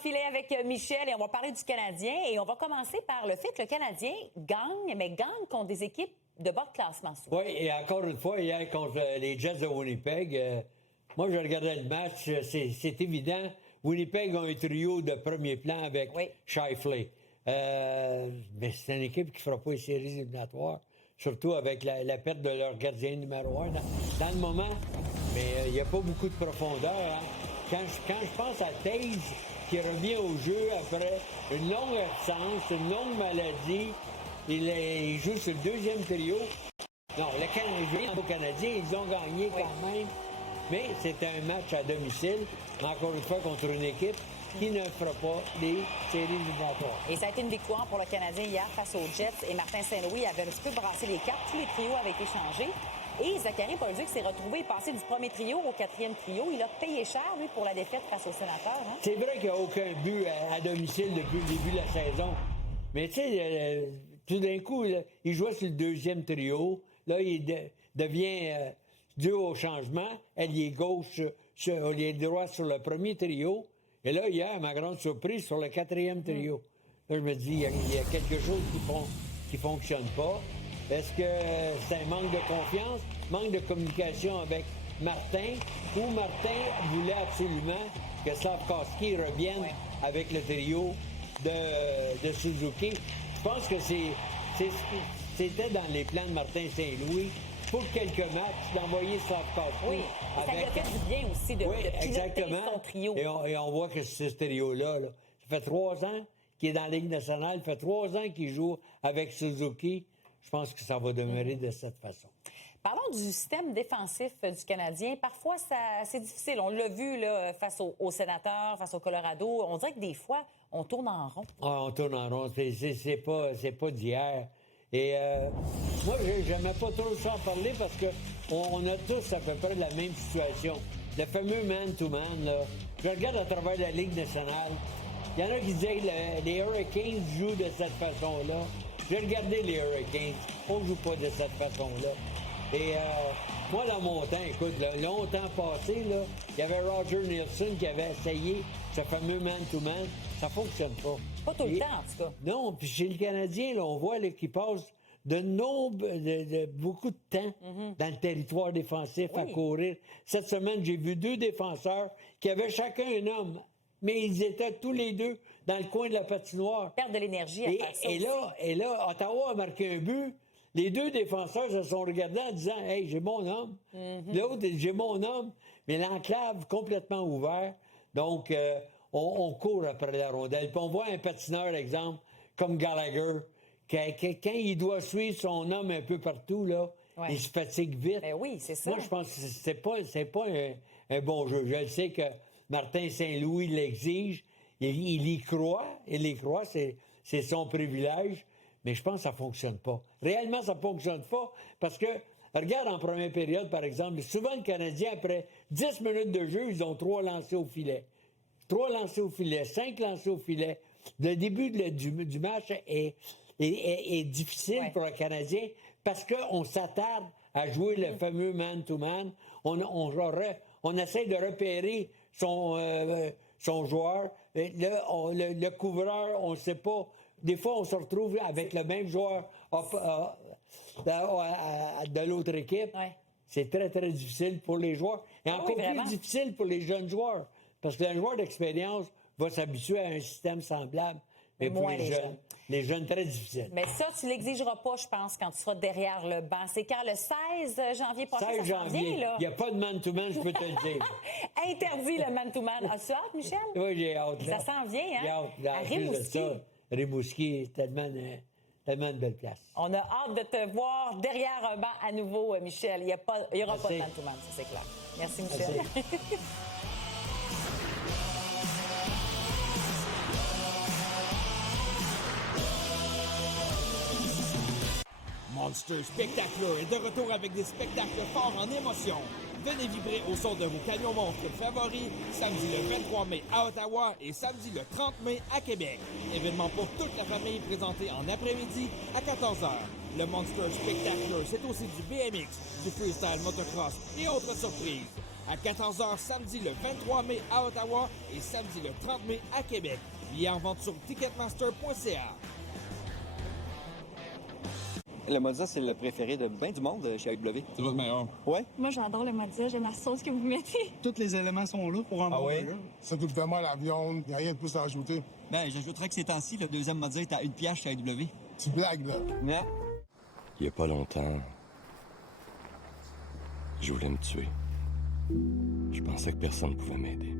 filet avec Michel et on va parler du Canadien. Et on va commencer par le fait que le Canadien gagne, mais gagne contre des équipes de bas de classement. Oui, et encore une fois, hier, contre les Jets de Winnipeg, moi, je regardais le match, c'est évident. Winnipeg a un trio de premier plan avec Scheifele. Mais c'est une équipe qui ne fera pas les séries éliminatoires, surtout avec la perte de leur gardien numéro 1 dans le moment. Mais il n'y a pas beaucoup de profondeur. Hein. Quand je pense à Taze, qui revient au jeu après une longue absence, une longue maladie, il joue sur le deuxième trio. Non, le Canadien, ils ont gagné quand même. Mais c'était un match à domicile, encore une fois, contre une équipe qui ne fera pas les séries éliminatoires. Et ça a été une victoire pour le Canadien hier face aux Jets. Et Martin Saint-Louis avait un petit peu brassé les cartes. Tous les trios avaient été changés. Et Zachary Bolduc s'est retrouvé passé du premier trio au quatrième trio. Il a payé cher, lui, pour la défaite face aux Sénateurs. Hein? C'est vrai qu'il n'y a aucun but à domicile depuis le début de la saison. Mais tu sais, tout d'un coup, là, il jouait sur le deuxième trio. Là, il devient, dû au changement, ailier gauche, ailier droit sur le premier trio. Et là, hier, ma grande surprise, sur le quatrième trio. Là, je me dis, il y a quelque chose qui fonctionne pas. Est-ce que c'est un manque de confiance, manque de communication avec Martin, ou Martin voulait absolument que Slafkovský revienne avec le trio de Suzuki? Je pense que c'était dans les plans de Martin Saint-Louis pour quelques matchs d'envoyer Slafkovský. Oui, ça lui a fait du bien aussi de piloter son trio. Et on voit que ce trio-là, ça fait 3 ans qu'il est dans la Ligue nationale, ça fait 3 ans qu'il joue avec Suzuki. Je pense que ça va demeurer de cette façon. Parlons du système défensif du Canadien. Parfois, c'est difficile. On l'a vu là, face aux Sénateurs, face au Colorado. On dirait que des fois, on tourne en rond. Ah, on tourne en rond. C'est pas d'hier. Et moi, j'aimais pas trop ça en parler parce que on a tous à peu près la même situation. Le fameux man-to-man, là. Je regarde à travers la Ligue nationale. Il y en a qui disaient que les Hurricanes jouent de cette façon-là. J'ai regardé les Hurricanes. On ne joue pas de cette façon-là. Et moi, dans mon temps, écoute, longtemps passé, là, il y avait Roger Nielsen qui avait essayé ce fameux man-to-man. Ça ne fonctionne pas. Pas tout le temps, en tout cas. Non, puis chez le Canadien, là, on voit qu'il passe de beaucoup de temps dans le territoire défensif à courir. Cette semaine, j'ai vu 2 défenseurs qui avaient chacun un homme. Mais ils étaient tous les deux dans le coin de la patinoire. Perdre de l'énergie à faire ça et là, Ottawa a marqué un but. Les 2 défenseurs se sont regardés en disant « Hey, j'ai mon homme. L'autre, j'ai mon homme. Mais l'enclave complètement ouverte. Donc, on court après la rondelle. Puis on voit un patineur, exemple, comme Gallagher, quand il doit suivre son homme un peu partout, là, il se fatigue vite. Ben oui, c'est ça. Moi, je pense que c'est pas un bon jeu. Je le sais que Martin Saint-Louis l'exige. Il y croit. Il y croit, c'est son privilège. Mais je pense que ça fonctionne pas. Réellement, ça fonctionne pas parce que, regarde en première période, par exemple, souvent le Canadien, après 10 minutes de jeu, ils ont 3 lancés au filet. 3 lancés au filet, 5 lancés au filet. Le début du match est difficile pour le Canadien parce qu'on s'attarde à jouer le fameux man-to-man. On essaie de repérer son joueur. Le couvreur, on ne sait pas. Des fois, on se retrouve avec le même joueur de l'autre équipe. Ouais. C'est très, très difficile pour les joueurs. Et encore plus difficile pour les jeunes joueurs. Parce qu'un joueur d'expérience va s'habituer à un système semblable. Mais pour les jeunes, très difficile. Mais ça, tu l'exigeras pas, je pense, quand tu seras derrière le banc. C'est quand le 16 janvier prochain, 16 janvier, là. Il n'y a pas de man-to-man, je peux te le dire. Interdit le man-to-man. As-tu hâte, Michel? Oui, j'ai hâte. Ça s'en vient, hein? J'ai hâte. Là, à Rimouski. Rimouski, tellement de belle place. On a hâte de te voir derrière un banc à nouveau, Michel. Il n'y aura pas de man-to-man, ça c'est clair. Merci, Michel. Merci. Monster Spectacular est de retour avec des spectacles forts en émotion. Venez vibrer au son de vos camions monstres favoris samedi le 23 mai à Ottawa et samedi le 30 mai à Québec. Événement pour toute la famille présenté en après-midi à 14h. Le Monster Spectacular, c'est aussi du BMX, du freestyle motocross et autres surprises. À 14h samedi le 23 mai à Ottawa et samedi le 30 mai à Québec. Billets en vente sur ticketmaster.ca. Le mozza, c'est le préféré de bien du monde chez AEW. C'est votre meilleur. Ouais? Moi, j'adore le mozza. J'aime la sauce que vous mettez. Tous les éléments sont là pour un bon burger. Ça coûte vraiment la viande. Il n'y a rien de plus à rajouter. Ben, j'ajouterais que ces temps-ci, le deuxième mozza est à 1 piastre chez AEW. Tu blagues, là. Non. Il y a pas longtemps, je voulais me tuer. Je pensais que personne pouvait m'aider.